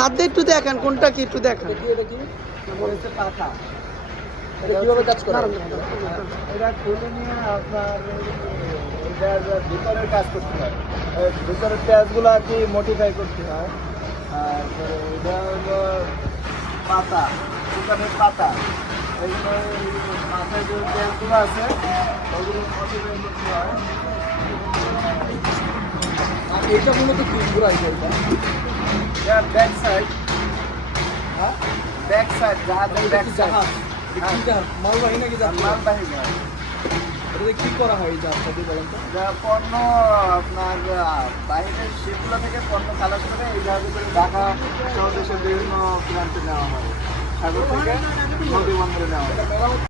হাত দিয়ে একটু দেখান কোনটা কি একটু দেখান। কিভাবে কাজ করে? এটা খুলে নিয়ে আপনার এটার ভিতরের কাজ করতে হয়, ভিতরের পেঁয়াজগুলো আর কি মডিফাই করতে হয়। আর এটা হলো পাতা, দোকানের পাতা, এগুলো মাথায় যে পেঁয়াজগুলো আছে ওগুলো মডিফাই করতে হয়। আর এটা মূলত কি ঘুরাই করবে? এটা ব্যাক সাইড, হ্যাঁ ব্যাক সাইড, জাহাজের ব্যাক সাইড, মালবাহী নাকি মালবাহী জাহাজ। এটা কি করা হয় এই জাহাজটা দিয়ে বলেন তো? পণ্য আপনার বাইরের শিপগুলো থেকে পণ্য খালাস করে এই জাহাজে করে ঢাকা সহ দেশের বিভিন্ন প্রান্তে নেওয়া হয়, সাগর থেকে নদী বন্দরে নেওয়া হয়।